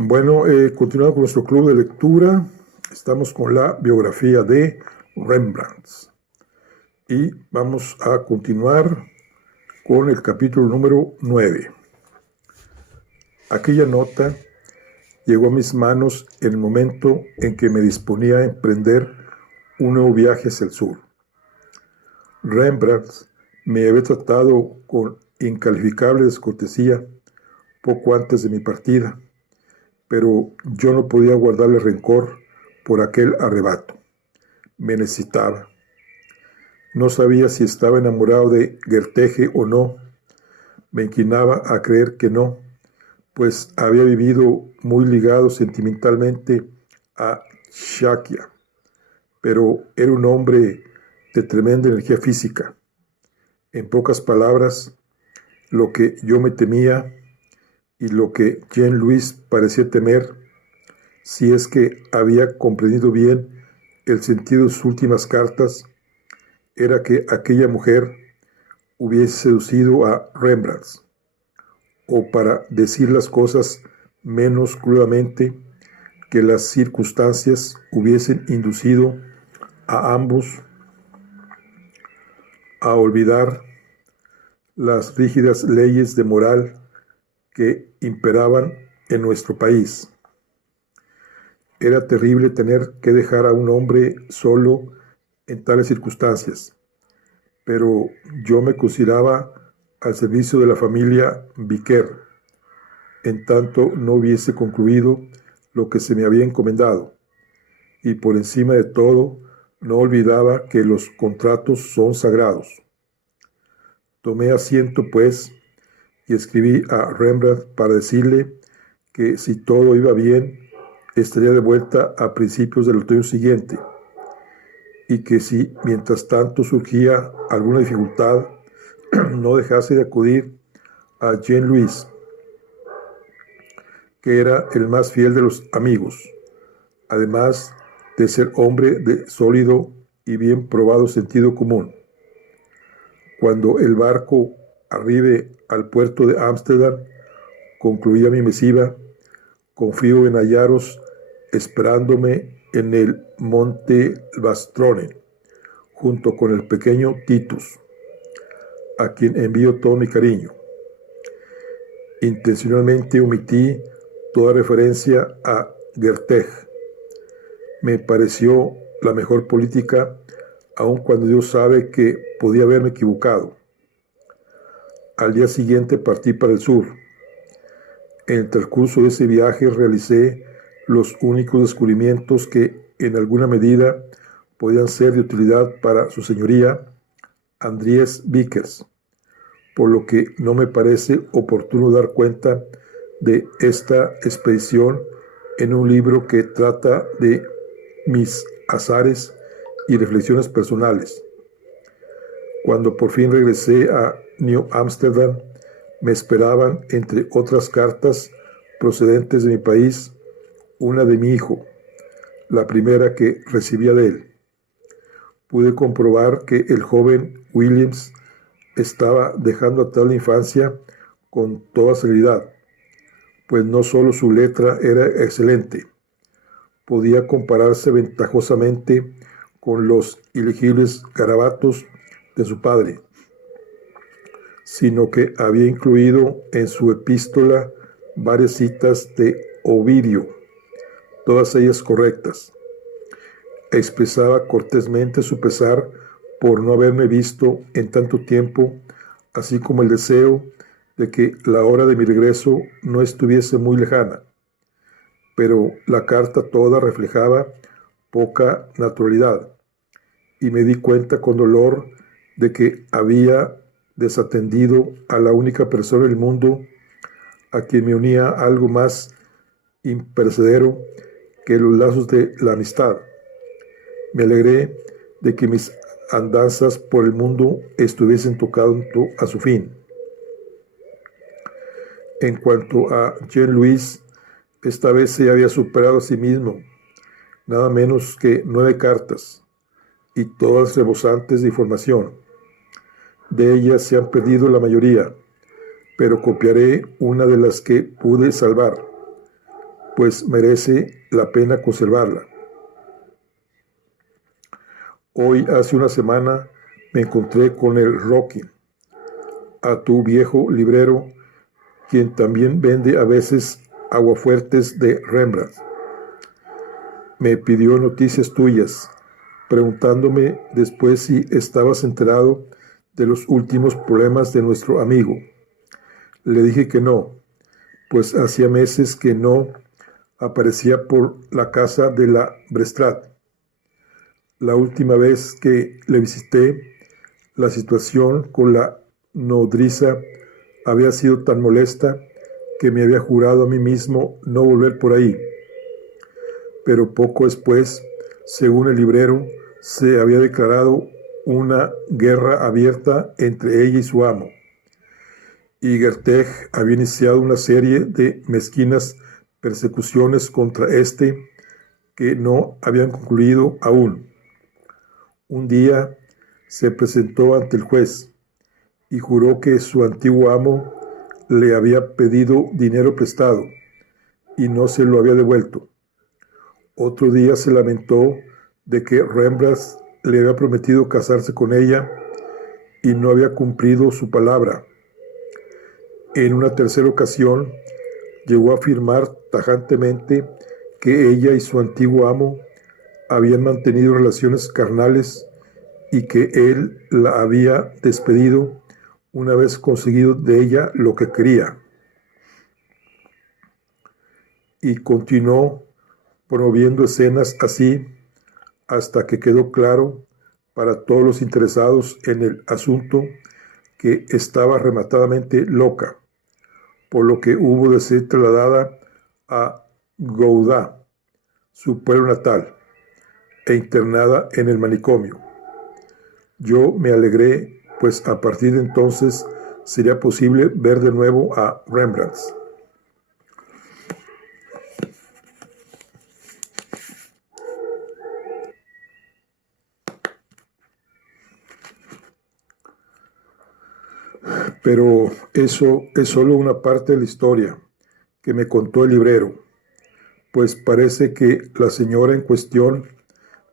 Bueno, continuando con nuestro club de lectura, estamos con la biografía de Rembrandt y vamos a continuar con el capítulo número 9. Aquella nota llegó a mis manos en el momento en que me disponía a emprender un nuevo viaje hacia el sur. Rembrandt me había tratado con incalificable descortesía poco antes de mi partida, pero yo no podía guardarle rencor por aquel arrebato. Me necesitaba. No sabía si estaba enamorado de Goethe o no. Me inclinaba a creer que no, pues había vivido muy ligado sentimentalmente a Shakya, pero era un hombre de tremenda energía física. En pocas palabras, lo que yo me temía y lo que Jean-Louis parecía temer, si es que había comprendido bien el sentido de sus últimas cartas, era que aquella mujer hubiese seducido a Rembrandt, o para decir las cosas menos crudamente, que las circunstancias hubiesen inducido a ambos a olvidar las rígidas leyes de moral que imperaban en nuestro país. Era terrible tener que dejar a un hombre solo en tales circunstancias, pero yo me consideraba al servicio de la familia Vicaire, en tanto no hubiese concluido lo que se me había encomendado, y por encima de todo no olvidaba que los contratos son sagrados. Tomé asiento, pues, y escribí a Rembrandt para decirle que si todo iba bien, estaría de vuelta a principios del otoño siguiente, y que si mientras tanto surgía alguna dificultad, no dejase de acudir a Jean-Louis, que era el más fiel de los amigos, además de ser hombre de sólido y bien probado sentido común. Cuando el barco arribe al puerto de Ámsterdam, concluía mi misiva, confío en hallaros esperándome en el monte Bastrone, junto con el pequeño Titus, a quien envío todo mi cariño. Intencionalmente omití toda referencia a Goethe. Me pareció la mejor política, aun cuando Dios sabe que podía haberme equivocado. Al día siguiente partí para el sur. En el transcurso de ese viaje realicé los únicos descubrimientos que en alguna medida podían ser de utilidad para su señoría, Andries Vickers, por lo que no me parece oportuno dar cuenta de esta expedición en un libro que trata de mis azares y reflexiones personales. Cuando por fin regresé a New Amsterdam, me esperaban, entre otras cartas procedentes de mi país, una de mi hijo, la primera que recibía de él. Pude comprobar que el joven Williams estaba dejando atrás la infancia con toda seguridad, pues no solo su letra era excelente, podía compararse ventajosamente con los ilegibles garabatos de su padre, sino que había incluido en su epístola varias citas de Ovidio, todas ellas correctas. Expresaba cortésmente su pesar por no haberme visto en tanto tiempo, así como el deseo de que la hora de mi regreso no estuviese muy lejana. Pero la carta toda reflejaba poca naturalidad, y me di cuenta con dolor de que había desatendido a la única persona del mundo a quien me unía algo más imperecedero que los lazos de la amistad. Me alegré de que mis andanzas por el mundo estuviesen tocando a su fin. En cuanto a Jean-Louis, esta vez se había superado a sí mismo, nada menos que 9 cartas, y todas rebosantes de información. De ellas se han perdido la mayoría, pero copiaré una de las que pude salvar, pues merece la pena conservarla. Hoy, hace una semana, me encontré con el Rocky, a tu viejo librero, quien también vende a veces aguafuertes de Rembrandt. Me pidió noticias tuyas, preguntándome después si estabas enterado de los últimos problemas de nuestro amigo. Le dije que no, pues hacía meses que no aparecía por la casa de la Brestrat. La última vez que le visité, la situación con la nodriza había sido tan molesta que me había jurado a mí mismo no volver por ahí. Pero poco después, según el librero, se había declarado una guerra abierta entre ella y su amo, y Gertej había iniciado una serie de mezquinas persecuciones contra este que no habían concluido aún. Un día se presentó ante el juez y juró que su antiguo amo le había pedido dinero prestado y no se lo había devuelto. Otro día se lamentó de que Rembrandt le había prometido casarse con ella y no había cumplido su palabra. En una tercera ocasión llegó a afirmar tajantemente que ella y su antiguo amo habían mantenido relaciones carnales y que él la había despedido una vez conseguido de ella lo que quería. Y continuó promoviendo escenas así hasta que quedó claro para todos los interesados en el asunto que estaba rematadamente loca, por lo que hubo de ser trasladada a Gouda, su pueblo natal, e internada en el manicomio. Yo me alegré, pues a partir de entonces sería posible ver de nuevo a Rembrandt. Pero eso es solo una parte de la historia que me contó el librero, pues parece que la señora en cuestión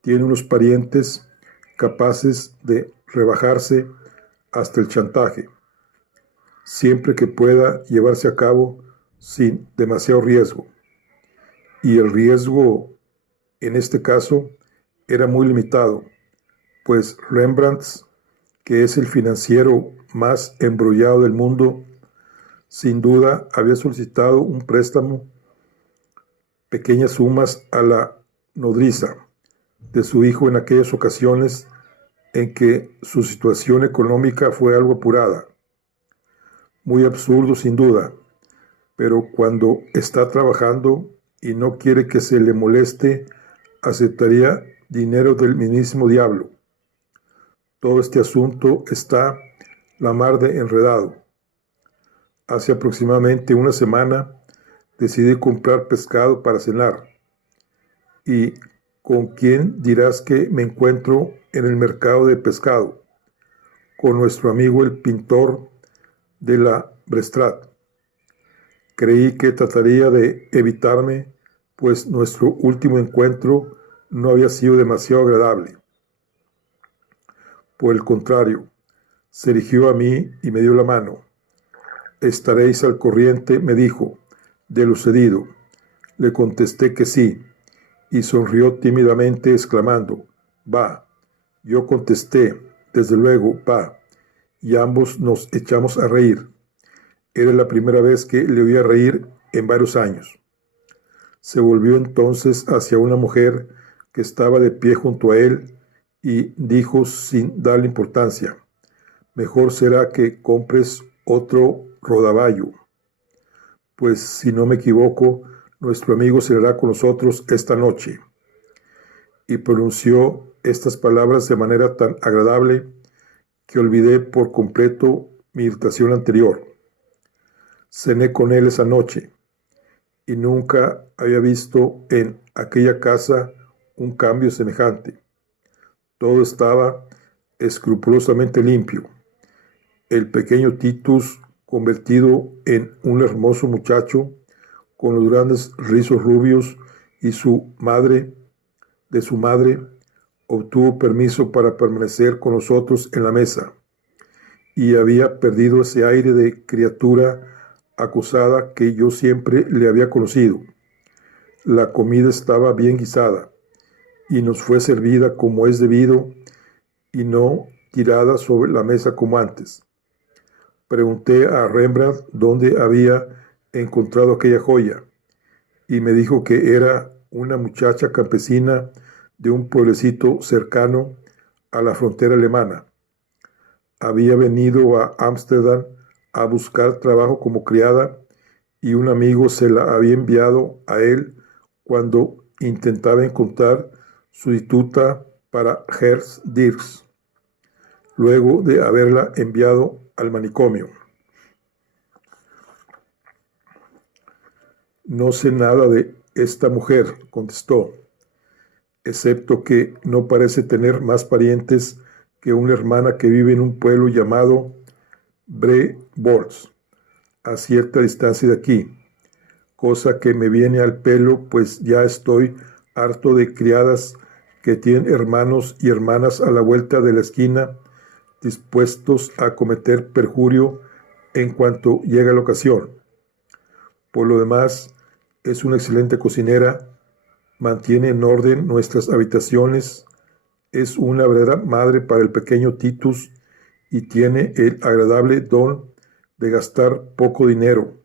tiene unos parientes capaces de rebajarse hasta el chantaje, siempre que pueda llevarse a cabo sin demasiado riesgo. Y el riesgo, en este caso, era muy limitado, pues Rembrandt, que es el financiero más embrollado del mundo, sin duda había solicitado un préstamo, pequeñas sumas a la nodriza de su hijo en aquellas ocasiones en que su situación económica fue algo apurada. Muy absurdo sin duda, pero cuando está trabajando y no quiere que se le moleste, aceptaría dinero del mismísimo diablo. Todo este asunto está la mar de enredado. Hace aproximadamente una semana decidí comprar pescado para cenar. ¿Y con quién dirás que me encuentro en el mercado de pescado? Con nuestro amigo el pintor de la Brestrat. Creí que trataría de evitarme, pues nuestro último encuentro no había sido demasiado agradable. Por el contrario, se dirigió a mí y me dio la mano. «¿Estaréis al corriente?», me dijo, «de lo sucedido». Le contesté que sí, y sonrió tímidamente exclamando, «Va». Yo contesté, «Desde luego, va», y ambos nos echamos a reír. Era la primera vez que le oía reír en varios años. Se volvió entonces hacia una mujer que estaba de pie junto a él y dijo sin darle importancia, «Mejor será que compres otro rodaballo, pues si no me equivoco, nuestro amigo cenará con nosotros esta noche». Y pronunció estas palabras de manera tan agradable que olvidé por completo mi irritación anterior. Cené con él esa noche y nunca había visto en aquella casa un cambio semejante. Todo estaba escrupulosamente limpio. El pequeño Titus, convertido en un hermoso muchacho, con los grandes rizos rubios, y de su madre, obtuvo permiso para permanecer con nosotros en la mesa, y había perdido ese aire de criatura acusada que yo siempre le había conocido. La comida estaba bien guisada, y nos fue servida como es debido, y no tirada sobre la mesa como antes. Pregunté a Rembrandt dónde había encontrado aquella joya, y me dijo que era una muchacha campesina de un pueblecito cercano a la frontera alemana. Había venido a Ámsterdam a buscar trabajo como criada, y un amigo se la había enviado a él cuando intentaba encontrar sustituta para Herz Dirks, luego de haberla enviado al manicomio. No sé nada de esta mujer, contestó, excepto que no parece tener más parientes que una hermana que vive en un pueblo llamado Breborz, a cierta distancia de aquí, cosa que me viene al pelo, pues ya estoy harto de criadas que tienen hermanos y hermanas a la vuelta de la esquina, dispuestos a cometer perjurio en cuanto llega la ocasión. Por lo demás, es una excelente cocinera, mantiene en orden nuestras habitaciones, es una verdadera madre para el pequeño Titus y tiene el agradable don de gastar poco dinero,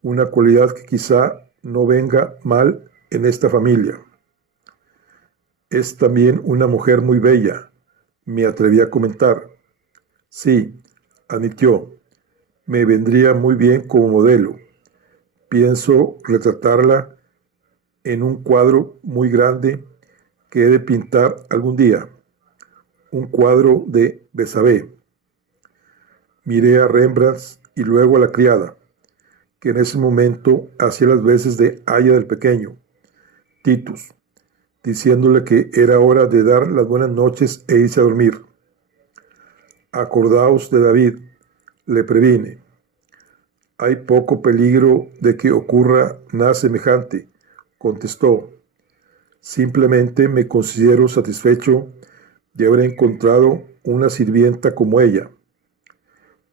una cualidad que quizá no venga mal en esta familia. Es también una mujer muy bella, me atreví a comentar. Sí, admitió, me vendría muy bien como modelo. Pienso retratarla en un cuadro muy grande que he de pintar algún día, un cuadro de Bessabé. Miré a Rembrandt y luego a la criada, que en ese momento hacía las veces de aya del pequeño, Titus, diciéndole que era hora de dar las buenas noches e irse a dormir. Acordaos de David, le previne. Hay poco peligro de que ocurra nada semejante, contestó. Simplemente me considero satisfecho de haber encontrado una sirvienta como ella.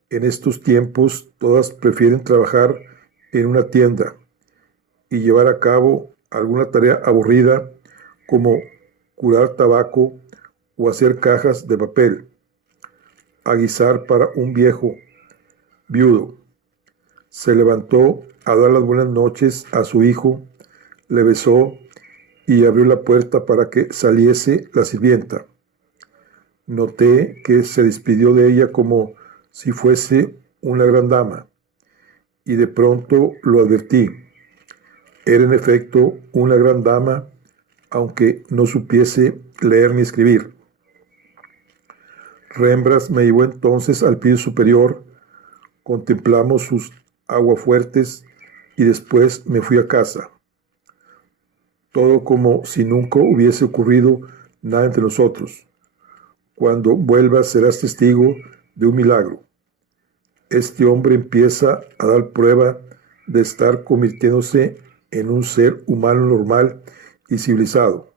En estos tiempos todas prefieren trabajar en una tienda y llevar a cabo alguna tarea aburrida como curar tabaco o hacer cajas de papel, aguisar para un viejo viudo. Se levantó a dar las buenas noches a su hijo, le besó y abrió la puerta para que saliese la sirvienta. Noté que se despidió de ella como si fuese una gran dama, y de pronto lo advertí. Era en efecto una gran dama, aunque no supiese leer ni escribir. Rembrandt me llevó entonces al piso superior, contemplamos sus aguafuertes y después me fui a casa. Todo como si nunca hubiese ocurrido nada entre nosotros. Cuando vuelvas serás testigo de un milagro. Este hombre empieza a dar prueba de estar convirtiéndose en un ser humano normal y civilizado.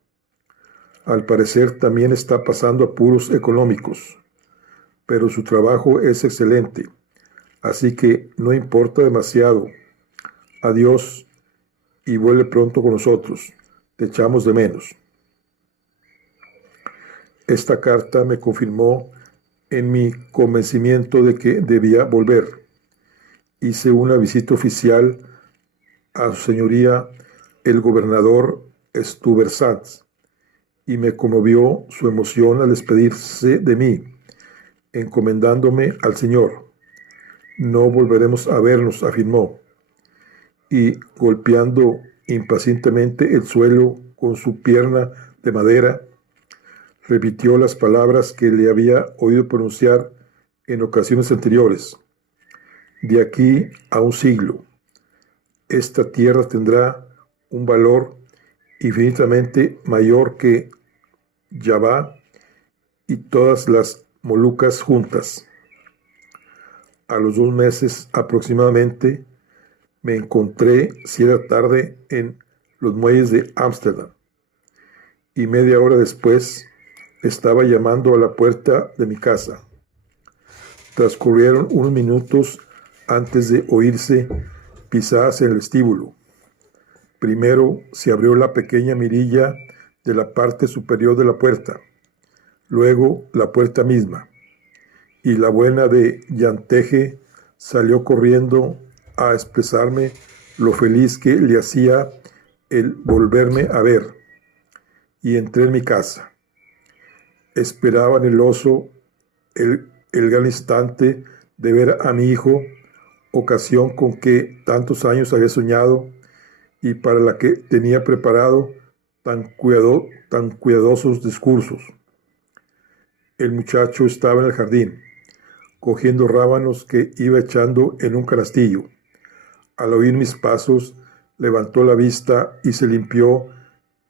Al parecer también está pasando apuros económicos, pero su trabajo es excelente, así que no importa demasiado. Adiós y vuelve pronto con nosotros. Te echamos de menos. Esta carta me confirmó en mi convencimiento de que debía volver. Hice una visita oficial a su señoría el gobernador Stuyvesant y me conmovió su emoción al despedirse de mí, encomendándome al Señor. No volveremos a vernos, afirmó, y golpeando impacientemente el suelo con su pierna de madera, repitió las palabras que le había oído pronunciar en ocasiones anteriores. De aquí a un siglo, esta tierra tendrá un valor infinitamente mayor que Java y todas las Molucas juntas. A los 2 meses aproximadamente, Me encontré cierta tarde en los muelles de Ámsterdam y media hora después estaba llamando a la puerta de mi casa. Transcurrieron unos minutos antes de oírse pisadas en el vestíbulo. Primero se abrió la pequeña mirilla de la parte superior de la puerta, luego la puerta misma, y la buena de Yanteje salió corriendo a expresarme lo feliz que le hacía el volverme a ver, y entré en mi casa. Esperaba anheloso el gran instante de ver a mi hijo, ocasión con que tantos años había soñado y para la que tenía preparado tan cuidadosos discursos. El muchacho estaba en el jardín, cogiendo rábanos que iba echando en un canastillo. Al oír mis pasos, levantó la vista y se limpió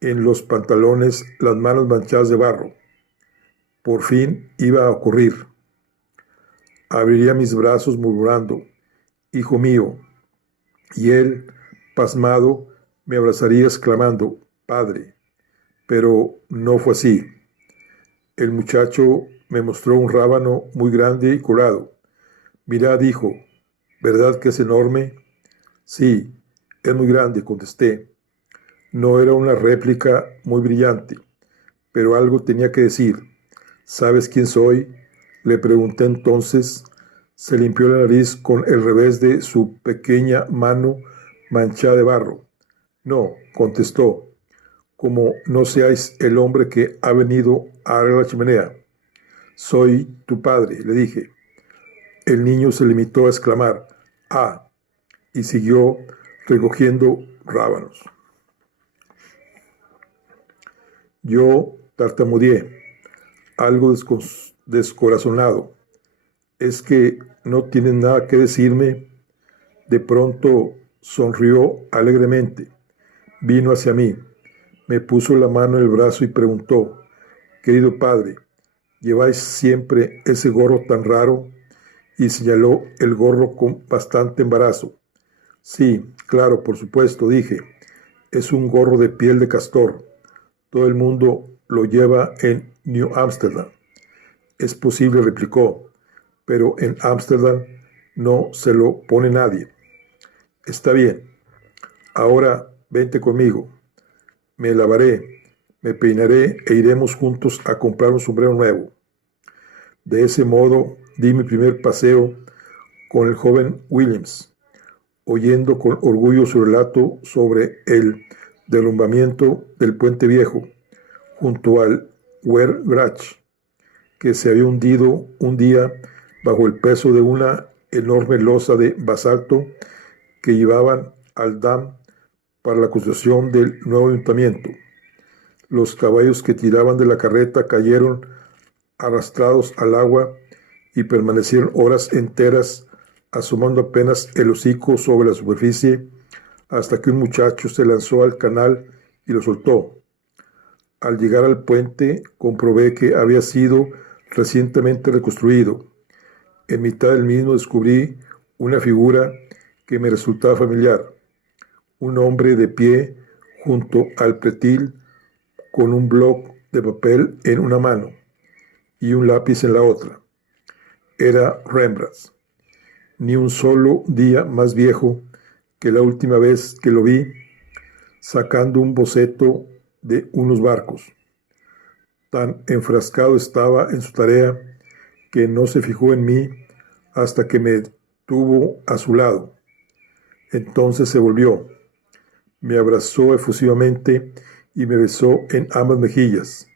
en los pantalones las manos manchadas de barro. Por fin iba a ocurrir. Abriría mis brazos murmurando, «Hijo mío», y él, pasmado, me abrazaría exclamando, «Padre». Pero no fue así. El muchacho me mostró un rábano muy grande y colorado. «Mirad, hijo, ¿verdad que es enorme?» «Sí, es muy grande», contesté. No era una réplica muy brillante, pero algo tenía que decir. «¿Sabes quién soy?», le pregunté entonces. Se limpió la nariz con el revés de su pequeña mano manchada de barro. «No», contestó, «como no seáis el hombre que ha venido a arreglar la chimenea». «Soy tu padre», le dije. El niño se limitó a exclamar, «Ah», y siguió recogiendo rábanos. Yo tartamudeé, algo descorazonado. «¿Es que no tienes nada que decirme?» De pronto sonrió alegremente. Vino hacia mí, me puso la mano en el brazo y preguntó, «Querido padre, ¿lleváis siempre ese gorro tan raro?», y señaló el gorro con bastante embarazo. «Sí, claro, por supuesto», dije. «Es un gorro de piel de castor. Todo el mundo lo lleva en New Amsterdam». «Es posible», replicó, «pero en Ámsterdam no se lo pone nadie». «Está bien. Ahora vente conmigo. Me lavaré, me peinaré e iremos juntos a comprar un sombrero nuevo». De ese modo di mi primer paseo con el joven Williams, oyendo con orgullo su relato sobre el derrumbamiento del puente viejo junto al Wehrgracht, que se había hundido un día bajo el peso de una enorme losa de basalto que llevaban al Dam para la construcción del nuevo ayuntamiento. Los caballos que tiraban de la carreta cayeron arrastrados al agua y permanecieron horas enteras asomando apenas el hocico sobre la superficie hasta que un muchacho se lanzó al canal y lo soltó. Al llegar al puente comprobé que había sido recientemente reconstruido. En mitad del mismo descubrí una figura que me resultaba familiar, un hombre de pie junto al pretil con un bloc de papel en una mano y un lápiz en la otra. Era Rembrandt. Ni un solo día más viejo que la última vez que lo vi, sacando un boceto de unos barcos. Tan enfrascado estaba en su tarea que no se fijó en mí hasta que me tuvo a su lado. Entonces se volvió, me abrazó efusivamente y me besó en ambas mejillas,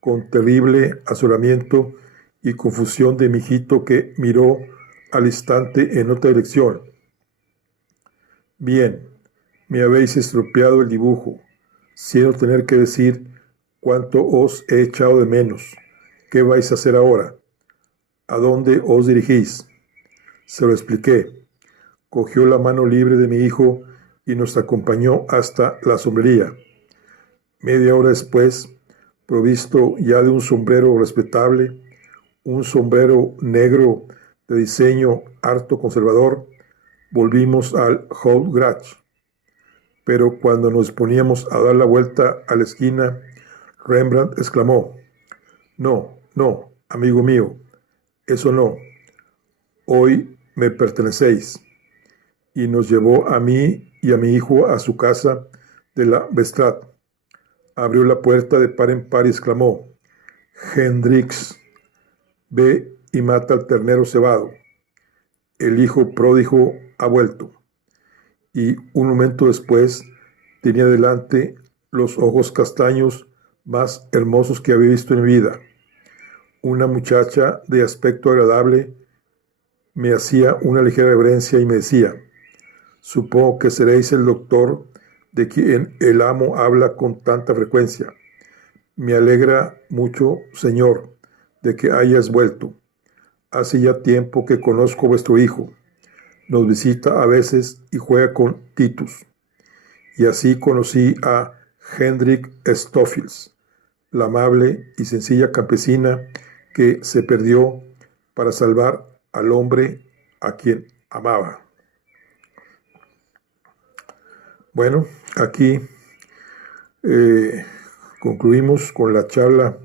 con terrible azoramiento y confusión de mi hijito que miró al instante en otra dirección. «Bien, me habéis estropeado el dibujo, siendo tener que decir cuánto os he echado de menos. ¿Qué vais a hacer ahora? ¿A dónde os dirigís?». Se lo expliqué. Cogió la mano libre de mi hijo y nos acompañó hasta la sombrería. Media hora después, provisto ya de un sombrero respetable, un sombrero negro de diseño harto conservador, volvimos al Houtgracht, pero cuando nos poníamos a dar la vuelta a la esquina, Rembrandt exclamó: «No, no, amigo mío, eso no. Hoy me pertenecéis», y nos llevó a mí y a mi hijo a su casa de la Westraat. Abrió la puerta de par en par y exclamó: «Hendrix, ve y mata al ternero cebado. El hijo pródigo ha vuelto». Y un momento después tenía delante los ojos castaños más hermosos que había visto en mi vida. Una muchacha de aspecto agradable me hacía una ligera reverencia y me decía: «Supongo que seréis el doctor de quien el amo habla con tanta frecuencia. Me alegra mucho, señor, de que hayas vuelto. Hace ya tiempo que conozco a vuestro hijo. Nos visita a veces y juega con Titus». Y así conocí a Hendrik Stoffels, la amable y sencilla campesina que se perdió para salvar al hombre a quien amaba. Bueno, aquí concluimos con la charla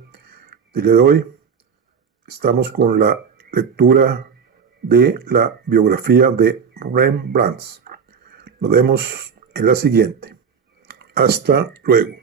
del día de hoy. Estamos con la lectura de la biografía de Rembrandt. Nos vemos en la siguiente. Hasta luego.